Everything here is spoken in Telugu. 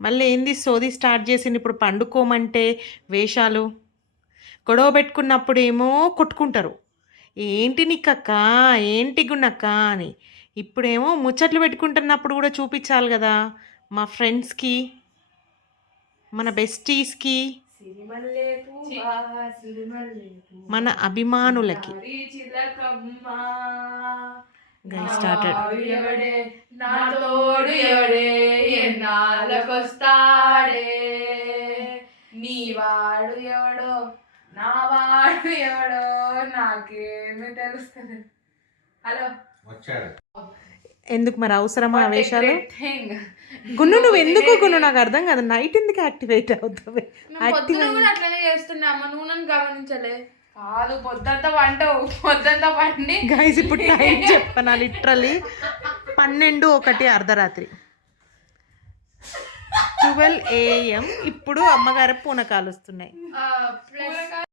మళ్ళీ ఏంది సోది స్టార్ట్ చేసింది ఇప్పుడు పండుకోమంటే వేషాలు. గొడవ పెట్టుకున్నప్పుడు ఏమో కొట్టుకుంటారు. ఏంటి నీకక్క, ఏంటి గుణక్క అని. ఇప్పుడేమో ముచ్చట్లు పెట్టుకుంటున్నప్పుడు కూడా చూపించాలి కదా మా ఫ్రెండ్స్కి, మన బెస్టీస్కి, మన అభిమానులకి. స్టార్టెడ్. నా తోడు ఎవడే ఎన్నాళ్ళకొస్తాడే, నీ వాడు ఎవడో నా వాడు ఎవడో నాకేమి తెలుస్తుంది. హలో వచ్చాడు. ఎందుకు మరి అవసరమా వేషాలు? గున్ను నువ్వు ఎందుకు గున్ను నాకు అర్థం కాదు. నైట్ ఎందుకు యాక్టివేట్ అవుతావు? పొద్దున కూడా అట్లనే చేస్తున్నామా, నువ్వు నన్ను గమనించలే. కాదు పొద్దంతా పండి గైస్ ఇప్పుడు టైం చెప్పనా, లిటరలీ 12:01 అర్ధరాత్రి 12 AM. ఇప్పుడు అమ్మగారు పూనకాలు వస్తున్నాయి.